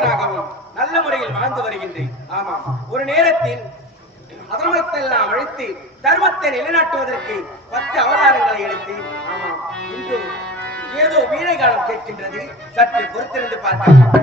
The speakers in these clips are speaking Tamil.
மனிதனாகவும் நல்ல முறையில் வாழ்ந்து வருகின்றேன். ஆமாம், ஒரு நேரத்தில் அதர்மத்தெல்லாம் அழித்து தர்மத்தை நிலைநாட்டுவதற்கு 10 அவதாரங்களை எடுத்து, ஆமாம், இன்று ஏதோ வீணை காலம் கேட்கின்றது. சற்று பொறுத்திருந்து பார்க்கலாம்.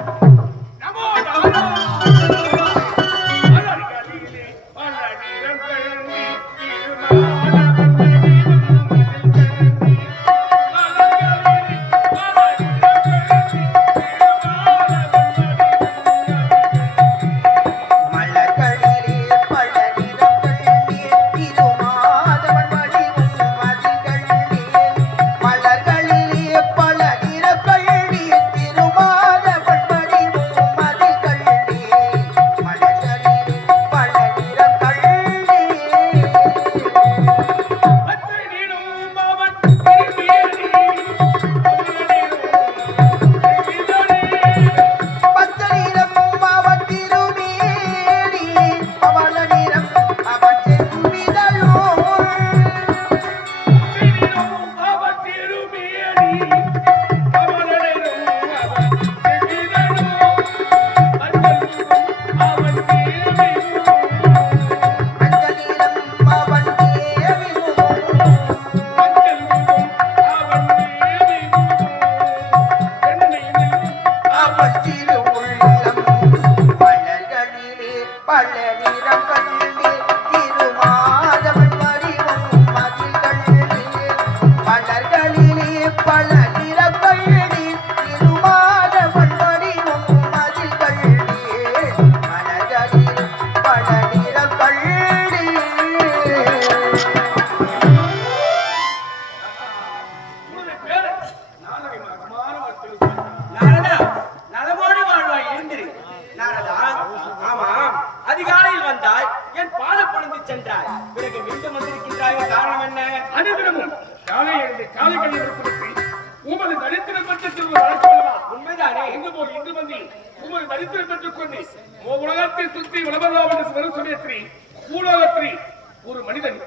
ஒரு மனிதன்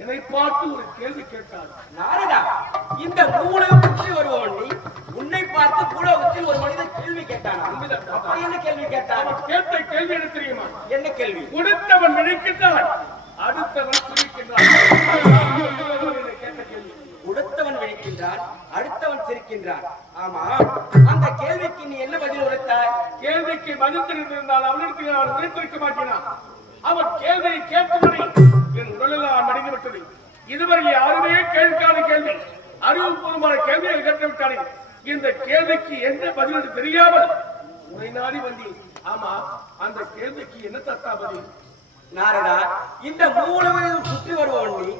என்னை பார்த்து ஒரு கேள்வி கேட்டார். நாரதா, இந்த பூலோகம் சுற்றி வருபவன் நீ, உன்னை பார்த்து பூலோகத்தில் ஒரு மனிதன் கேள்வி கேட்டான். அப்படி என்ன கேள்வி கேட்டான்? கேட்ட கேள்வி என்ன தெரியுமா? என்ன கேள்வி? கொடுத்தவன் விழிக்கின்றான், அடுத்தவன் சிரிக்கின்றான். கொடுத்தவன் விழிக்கின்றான், அடுத்தவன் சிரிக்கின்றான். ஆமா, அந்த கேள்விக்கு நீ என்ன பதில் உரைத்தாய்? கேள்விக்கு பதில் தெரிந்திருந்தால் அவனிடத்தில் அவன் உரைத்திருக்க மாட்டேனான். அவன் கேள்வியை கேட்பவனை என் உடலெல்லாம் மடங்கிவிட்டது. இதுவரை யாருமே கேட்காத கேள்வி, அறிவுபூர்வமான கேள்வியை கேட்டுவிட்டானே. இந்த கேள்விக்கு என்ன பதில் தெரியாமல் உரை நாடி வந்தேன். ஆமா, அந்த கேள்விக்கு என்ன தத்தா பதில்? நாரதா, இந்த மூலவையும் சுற்றி வருபவன் நீ,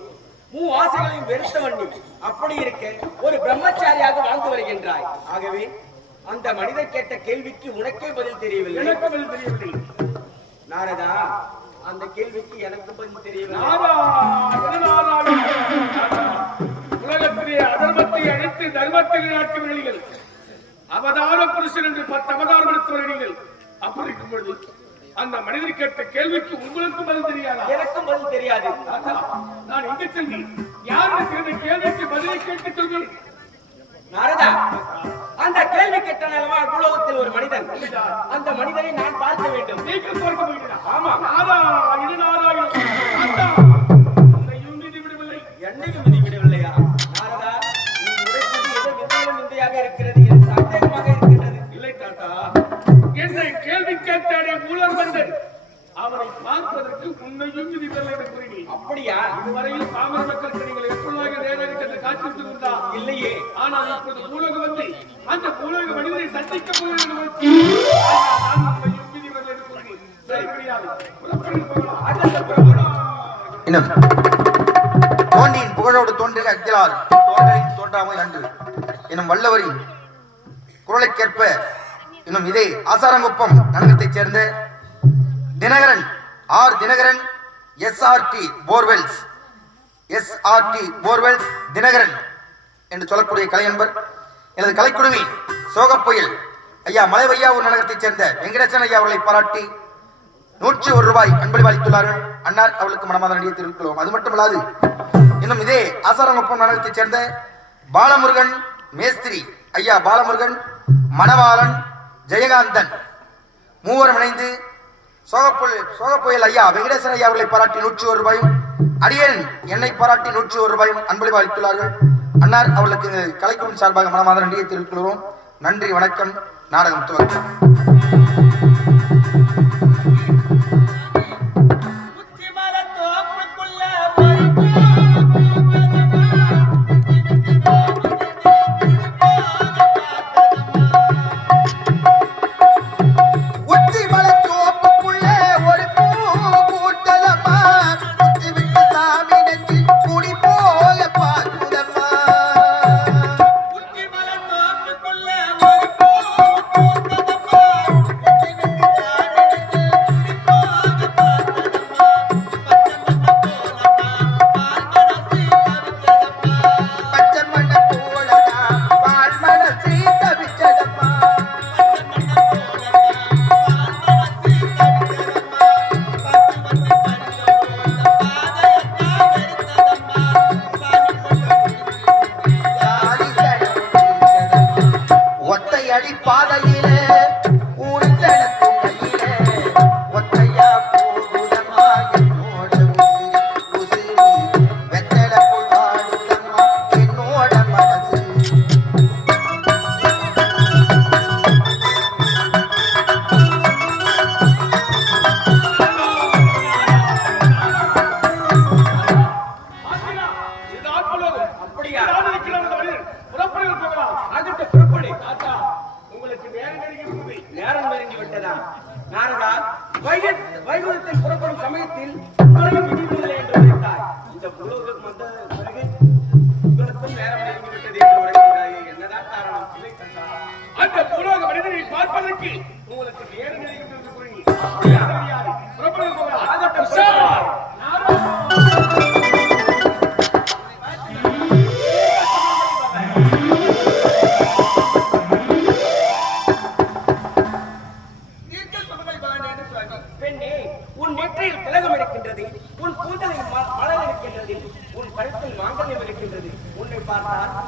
ஆசைகளையும் வெறுத்தவன் நீ. அப்படி இருக்க ஒரு பிரம்மச்சாரியாக வாழ்ந்து வருகின்றாய். ஆகவே அந்த மனிதர் கேட்ட கேள்விக்கு உனக்கே பதில் தெரியவில்லை, எனக்கு பதில் தெரியவில்லை. நாரதா, அந்த கேள்விக்கு எனக்கு பதில் தெரியவில்லை. உலகத்திலே அதர்மத்தை அழித்து தர்மத்தை நாட்டுவீர்கள், அவதார புருஷன் என்று 10 அவதாரம் எடுத்தவர்கள். அப்படி இருக்கும் பொழுது அந்த மனிதர் கேட்ட கேள்விக்கு உங்களுக்கு பதில் தெரியாதா? எனக்கும் பதில் தெரியாது. நான் எங்க செல்வி? யாருக்கு கேள்விக்கு பதிலை கேட்டு சொல்கிறேன்? நாரதா, அந்த கேள்வி கேட்டனவா பூலோகத்தில் ஒரு மனிதன், அந்த மனிதனை நான் பார்க்க வேண்டும். நீங்கள் பார்க்க போகிறீர்களா? ஆமா. என்னையும் விதி விடவில்லையா? நாரதா, நீ உரைப்பது ஏதோ விந்தையிலும் விந்தையாக இருக்கிறது, எனக்கு சந்தேகமாக இருக்கின்றது. இல்லை தாத்தா, என்னை கேள்வி கேட்டானே மூலர் மனிதன், அவனை பார்ப்பதற்கு உன்னையும் விதி விடலை கூறினேன். அப்படியா? இதுவரையில் பாமர மக்களுக்கு நீங்கள் எப்பொழுதாக நேராக சென்று காட்சி இருந்தா? இல்லையே. ஆனால் இப்போது பூலோகம் வந்து அந்த பூலோக மனிதனை சந்திக்க போகிறேன். தோண்டியின் புகழோடு தோன்றிய அக்கிலார் தோன்றலின் தோன்றாமல் அன்று எனும் வல்லவரின் குரலை கேட்ப இன்னும் இதே ஆசாரங்குப்பம் நகரத்தைச் சேர்ந்த தினகரன் தினகரன் எஸ்ஆர்டி போர்வெல்ஸ் தினகரன் என்று சொல்லக்கூடிய கலையன்பர் எனது கலைக்குழுவி சோகப்புயல் ஐயா மலைவையாவூர் நகரத்தைச் சேர்ந்த வெங்கடேசன் ஐயா அவர்களை பாராட்டி 101 ரூபாய் அன்பளிப்பு அளித்துள்ளார்கள். அன்னார் அவர்களுக்கு மனமார்ந்த நன்றியை தெரிவித்துள்ளோம். அது மட்டுமல்லாது இன்னும் இதே ஆசாரங்குப்பம் நகரத்தைச் சேர்ந்த பாலமுருகன் மேஸ்திரி ஐயா பாலமுருகன், மணவாளன், ஜெயகாந்தன் மூவரும் இணைந்து சோகப்புயல் ஐயா வெங்கடேசன் ஐயா அவர்களை பாராட்டி 101 ரூபாயும், அடியேன் என்னை பாராட்டி 101 ரூபாயும் அன்பளிப்பு அளித்துள்ளார்கள். அன்னார் அவர்களுக்கு கலைக்குழுவின் சார்பாக மனமார்ந்த நன்றியை தெரிவித்துக் கொள்கிறோம். நன்றி, வணக்கம். நாடகம் துவக்கம். வைகுண்டத்தில் புறப்படும் சமயத்தில் விதிவில்லை என்று உரைத்தாய். இந்த புலோகம் வந்த பிறகு உங்களுக்கும் நேரம் நெருங்கிவிட்டது என்று உரைக்கிறாய். என்னதான் காரணம்? அந்த புலோக மனிதனை பார்ப்பதற்கு உங்களுக்கு நேரம் நெருங்கிவிட்டது கூறி புறப்படும்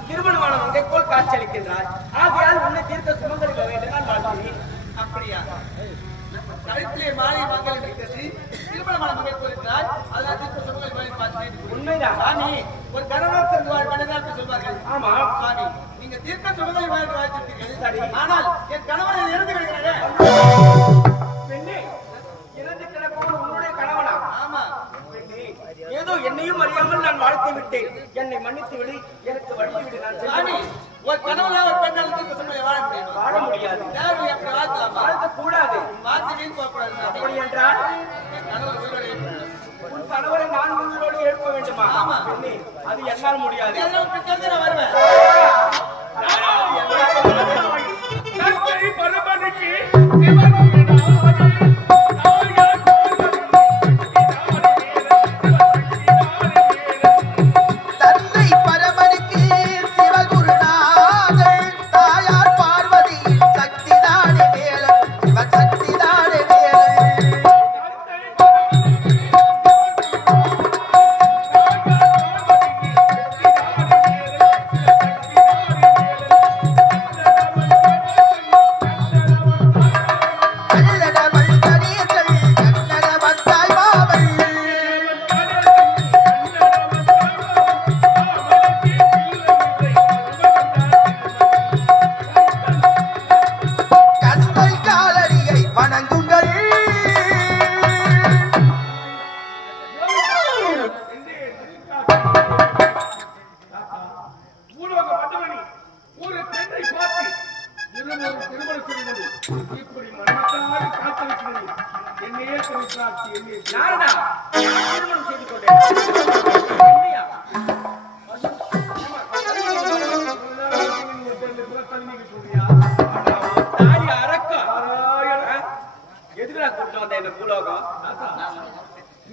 திருமணமான மங்கை போல் காட்சியளிக்கின்றார். ஆகையால் உன்னை தீர்க்க சுமங்கலி வேண்டும் நான் வாழ்கிறேன். அப்படியா? கழுத்திலே மாலை மங்கலம் இருக்கிறது, திருமணமான மங்கை போயிருக்கிறார். அதனால் தீர்க்க சுமங்கலி வேண்டும் பார்த்தேன். உண்மைதான் சாமி, ஒரு கணவர் செல்வார் மனிதர்கள் சொல்வார்கள். ஆமா சாமி, நீங்க தீர்க்க சுமங்கலி வேண்டும் வாழ்த்திருக்கீர்கள். ஆனால் என் கணவனை இறந்து விடுகிறாரே. பெண்ணே, இறந்து கிடப்போது உன்னுடைய கணவனா? ஆமா. ஏதோ என்னையும் அறியாமல் நான் வாழ்த்து விட்டேன். என்னை மன்னித்து விடு, எனக்கு வழி விடு. நான் சாமி, ஒரு கணவனா ஒரு பெண்ணால் தீர்க்க சுமங்கலி வாழ முடியும்? வாழ முடியாது. தேவையை எப்படி வாழ்த்தலாம்? வாழ்த்த கூடாது. வாழ்த்து வீண் போகக்கூடாது. அப்படி என்றால் என் கணவர் உயிரோடு இருக்கிறார். உன் கணவரை நான் உங்களோடு எழுப்ப வேண்டுமா? ஆமா. பெண்ணே, அது என்னால் முடியாது. எல்லாம் பிடிச்சது நான் வருவேன். பரமனுக்கு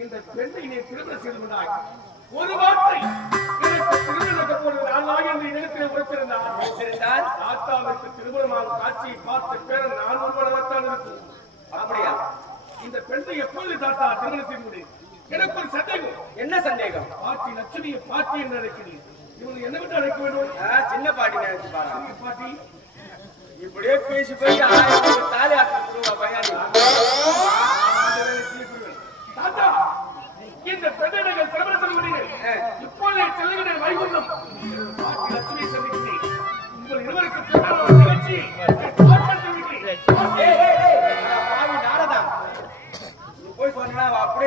இந்த பெண்ணை நீ திருமணம் செய்து கொண்டாய். ஒரு வார்த்தை எனக்கு திருமணம் என்று நினைத்து உரைத்திருந்தால் தாத்தாவிற்கு திருமணமாகும் காட்சியை பார்த்த பேரன் நான் ஒருவனத்தான் இருக்கும். அப்படியா? இந்த பெண்ணை எப்பொழுது தாத்தா திருமணம் செய்து முடியும்? எனக்கு ஒரு சந்தேகம். என்ன சந்தேகம்? பாட்டி லட்சுமியை பாட்டி என்று அழைக்கிறேன். இவங்க என்ன விட்டு அழைக்க வேண்டும்? சின்ன பாட்டி நினைச்சு பாருங்க. பாட்டி இப்படியே பேசி போய் தாலி ஆட்டு பையன்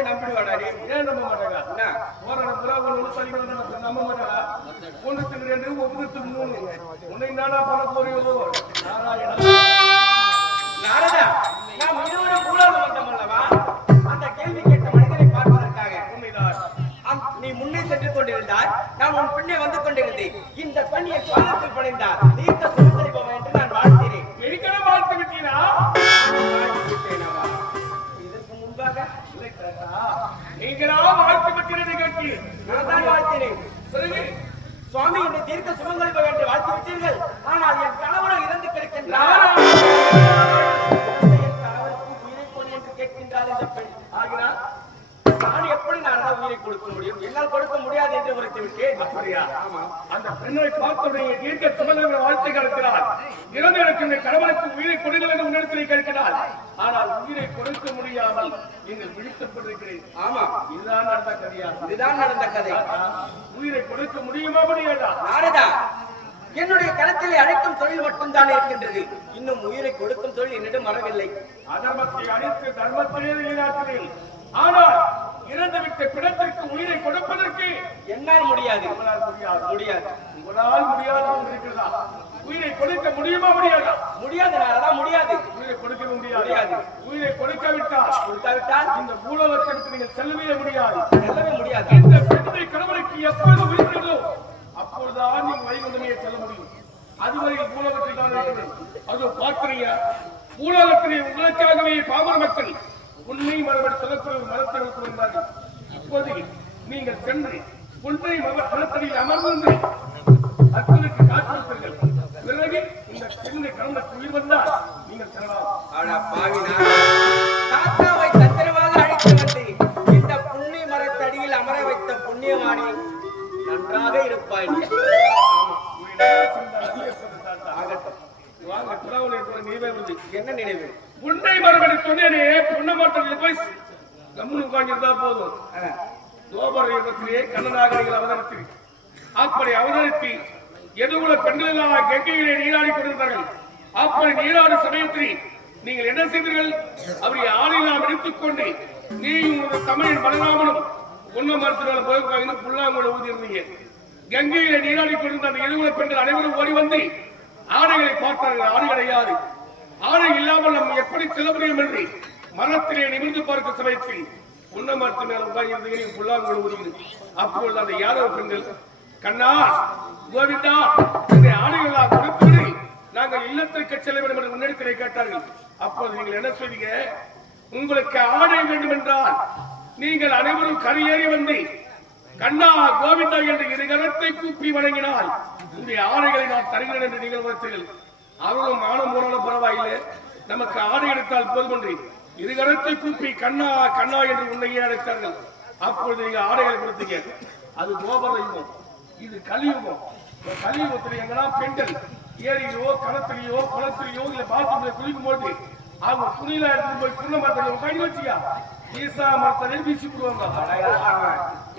சொன்னாவே நம்பிடுவாடா நீ. ஏன் நம்ப மாட்டாங்க? என்ன போராட புறாவை ஒன்று நம்ப மாட்டாங்க. ஒன்றுக்கு 2 ஒன்றுக்கு 3 உன்னை நானா பண்ண போறியோ நாராயணா. நாரதா, நாம் இருவரும் பூலோகம் வந்தோம் அல்லவா? அந்த கேள்வி கேட்ட மனிதனை பார்ப்பதற்காக. உண்மைதான். நீ முன்னே சென்று கொண்டிருந்தாய், நான் உன் பின்னே வந்து கொண்டிருந்தேன். இந்த பெண் என் பாதத்தில் படைந்தார். தீர்த்த சுமந்தரி பவன் என்று நான் வாழ்த்தினேன். எதுக்கெல்லாம் வாழ்த்து விட்டீனா? இதற்கு முன்பாக இல்லை கேட்டா நீங்களா வாழ்த்து விட்டீர்கள் நிகழ்ச்சி. நான் தான் வாழ்த்தினேன். சரி சுவாமி, என்னை தீர்க்க சுமங்கலி பவன் என்று வாழ்த்து விட்டீர்கள். ஆனால் என் கணவனும் இறந்து கிடக்கின்றார். என் கணவருக்கு உயிரை கொடு என்று கேட்கின்றார் இந்த பெண். ஆகினால் நான் எப்படி நான் உயிரை கொடுக்க முடியும்? என்னால் கொடுக்க முடியாது என்று உரைத்து விட்டேன். அப்படியா? ஆமா. அந்த பெண்ணை பார்த்தவுடைய தீர்க்க சுமங்கலி வாழ்த்து கலக்கிறார். இறந்து எனக்கு கணவனுக்கு உயிரை கொடுங்கள் என்று உன்னிடத்திலே கேட்கிறார். ஆனால் உயிரை கொடுக்க முடியாமல் நீங்கள் விழித்துக் ஆமா, இதுதான் நடந்த கதையா? இதுதான் நடந்த கதை. உயிரை கொடுக்க முடியுமா முடியாதா? நாரதா, என்னுடைய கரத்திலே அழைக்கும் தொழில் மட்டும்தான் இருக்கின்றது. இன்னும் உயிரை கொடுக்கும் தொழில் என்னிடம் வரவில்லை. அதர்மத்தை அழித்து தர்மத்திலே நிலைநாட்டுகிறேன். ஆனால் இறந்துவிட்ட பிணத்திற்கு உயிரை கொடுப்பதற்கு என்னால் முடியாது. உங்களால் முடியாது. முடியாது. உங்களால் முடியாத ஒன்று இருக்கிறதா? உயிரை கொடுக்க முடியுமா முடியாதா? முடியாது நாரதா, முடியாது. உயிரை கொடுக்க முடியாது. முடியாது. உயிரை கொடுக்காவிட்டால் கொடுக்காவிட்டால் இந்த பூலோகத்திற்கு நீங்கள் செல்லவே முடியாது. செல்லவே முடியாது. இந்த பெண்ணை கணவனுக்கு எப்பொழுது உயிர்களோ அப்பொழுதுதான் நீங்கள் வைகுண்டமே செல்ல முடியும். அதுவரையில் பூலோகத்தில் தான் இருக்கிறது. அது பார்க்கிறீங்க, பூலோகத்திலே உங்களுக்காகவே பாமர மக்கள் உண்மை மறுபடி சொல்லக்கூடிய மரத்தடிக்கு வந்தார்கள். இப்போது நீங்கள் சென்று உண்மை மரத்தடியில் அமர்ந்து அற்புதற்கு காத்திருப்பீர்கள். பிறகு இந்த பெண்ணை கணவனுக்கு உயிர் வந்தால் நீங்கள் செல்லலாம். ஆனா பாவினா, தாத்தாவை தந்திரமாக அழைத்து வந்து இந்த புண்ணிய மரத்தடியில் அமர வைத்த புண்ணியவாணி நன்றாக இருப்பாய் நீ. ஆகட்டும். வாங்க, புறாவுடைய நினைவே வந்து என்ன நினைவு? உன்னை மறுபடி சொன்னேனே, புண்ண மாற்றத்தில் போய் கம்முன்னு உட்கார்ந்திருந்தா போதும். தோபர யுகத்திலே கண்ணனாக அவதரித்து அப்படி அவதரித்து எதுகுல பெண்கள் எல்லாம் கங்கையிலே நீராடி கொண்டிருந்தார்கள். அப்படி நீராடு சமயத்தில் நீங்கள் என்ன செய்தீர்கள்? அவரை ஆணையெல்லாம் எடுத்துக் கொண்டு நீயும் ஒரு தமிழின் பலராமனும் உண்மை மரத்தினால போய் புல்லாங்கோட ஊதியிருந்தீங்க. கங்கையிலே நீராடி கொண்டிருந்த அந்த எதுகுல பெண்கள் அனைவரும் ஓடி வந்து ஆடைகளை பார்த்தார்கள். ஆடை கிடையாது. ஆடை இல்லாமல் நம்ம எப்படி செல்ல முடியும் என்று மரத்திலே நிமிர்ந்து பார்க்க சமயத்தில் உண்ண மரத்து மேல உட்கார்ந்து புல்லாங்கோடு ஊதியது. அப்பொழுது அந்த யாதவ பெண்கள், கண்ணா கோவிந்தா, இந்த ஆடைகளாக கொடுத்து நாங்கள் இல்லத்திற்கு செல்ல வேண்டும் என்று முன்னெடுத்தலை கேட்டார்கள். அப்போது நீங்கள் என்ன செய்தீங்க? உங்களுக்கு ஆடை வேண்டும் என்றால் நீங்கள் அனைவரும் கரையேறி வந்து கண்ணா கோவிந்தா என்று இரு கரத்தை கூப்பி வழங்கினால் இந்த ஆடைகளை நான் தருகிறேன் என்று நீங்கள் உணர்த்தீர்கள். அவர்களும் மானம் போனாலும் பரவாயில்லை, நமக்கு ஆடை எடுத்தால் போதும் என்று இரு கரத்தை கூப்பி கண்ணா கண்ணா என்று உன்னையே அழைத்தார்கள். அப்பொழுது நீங்க ஆடைகளை கொடுத்தீங்க. அது கோபர யுகம், இது கலியுகம். கலியுகத்தில் எங்கன்னா பெண்கள் ஏரியிலோ கணத்திலேயோ குளத்திலேயோ இல்ல பாத்ரூம்ல குளிக்கும் போது அவங்க துணியில எடுத்து போய் புண்ண மரத்தில் உட்காந்து வச்சியா ஈசா மரத்தை வீசி விடுவாங்க.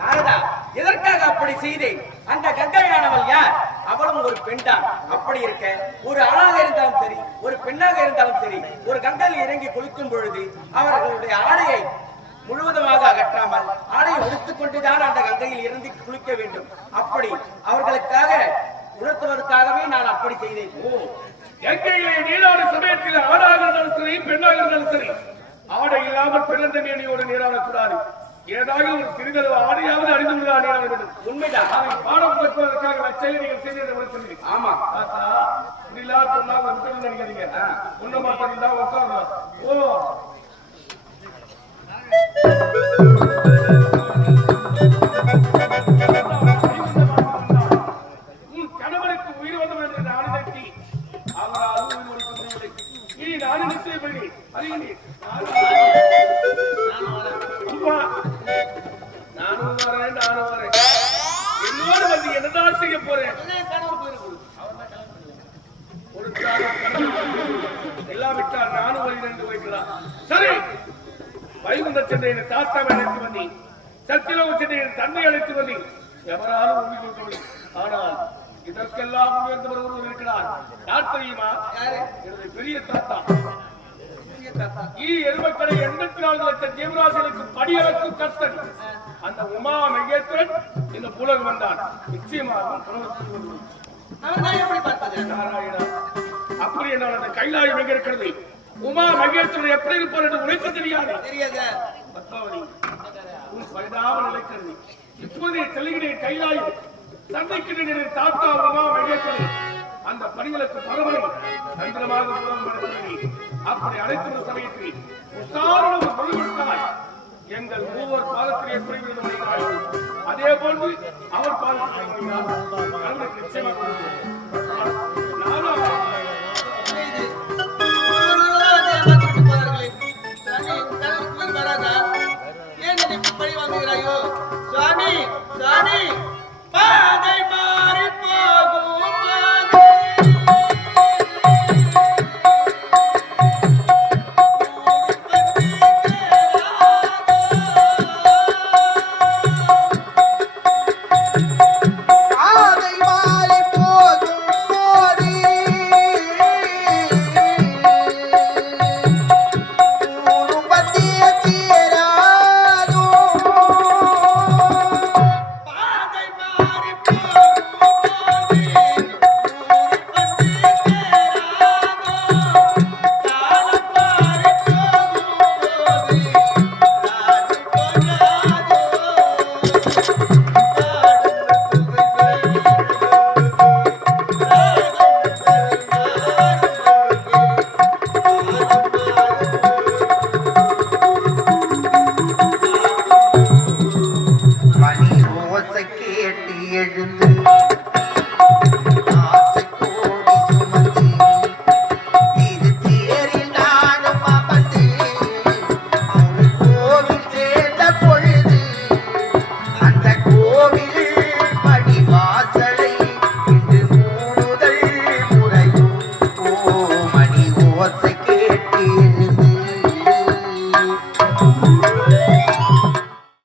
நாரதா, எதற்காக அப்படி செய்தேன்? அந்த கங்கையானவள் யார்? அவளும் ஒரு பெண் தான். அப்படி இருக்க ஒரு ஆணாக இருந்தாலும் சரி, ஒரு பெண்ணாக இருந்தாலும் சரி, ஒரு கங்கையில் இறங்கி குளிக்கும் பொழுது அவர்களுடைய ஆடையை முழுவதுமாக அகற்றாமல் ஆடையை உடுத்துக் கொண்டுதான் அந்த கங்கையில் இறங்கி குளிக்க வேண்டும். அப்படி அவர்களுக்காக உணர்த்துவதற்காகவே நான் அப்படி செய்தேன். கங்கையிலே நீராடு சமயத்தில் ஆடாக இருந்தாலும் சரி, பெண்ணாக இருந்தாலும் சரி, ஆடை இல்லாமல் பிறந்த மேனியோடு நீராடக்கூடாது. ஏதாவது ஒரு சிறிதளவு ஆடையாவது அணிந்து விட நீராட வேண்டும். உண்மைதான். அதை பாடம் பெறுவதற்காக வச்சை நீங்கள் செய்து. ஆமா, நினைக்காதீங்க. உன்ன மாத்திரம் தான் உட்காரலாம். ஓ உன் கணவனுக்கு உயிர் வந்தவன் என்று நாடு தட்டி அவரால் உயிர் ஒழிக்க முடியவில்லை. இனி நாடு நிச்சயம் பண்ணி அறிகிறேன். நானும் வரேன். என்னோடு வந்து என்னதான் செய்ய போறேன்? எல்லாம் விட்டால் நானும் வருகிறேன் என்று வைக்கலாம். சரி, வைகுண்ட சென்னையின் தாத்தாவை அழைத்து வந்தி, சத்தியலோக சென்னையின் தந்தை அழைத்து வந்தி, எவராலும் உயிர் கொடுக்கவில்லை. ஆனால் இதற்கெல்லாம் உயர்ந்தவர் ஒருவர் இருக்கிறார். யார் தெரியுமா? எனது பெரிய தாத்தா. எருமக்கடை 84 லட்சம் ஜீவராசிகளுக்கு படியளக்கும் கர்த்தன் அந்த உமா மகேஸ்வரன் இந்த புலகம் வந்தான். நிச்சயமாக நாராயணா, அப்படி என்றால் அந்த கைலாயம் எங்க இருக்கிறது? உமா மகேஸ்வரன் எப்படி இருப்பார் என்று உழைக்க தெரியாது. பத்மாவதி, உன் பரிதாப நிலைக்கிறது. இப்போதே செல்கிறேன் கைலாயம் சந்திக்கிறேன். தாத்தா உமா மகேஸ்வரன் அந்த பணிகளுக்கு பரவலை தந்திரமாக அப்படி அழைத்துள்ள சமயத்தில் உசாரணம் பொருள்படுத்தாய் எங்கள் மூவர் பாதத்திலே புரிவிடுவார்கள். அதே போன்று அவர் பாதத்திலே நிச்சயமாக பழி வாங்குகிறாயோ சுவாமி? சுவாமி பாதை மாறி போகும் ஓசை கேட்டு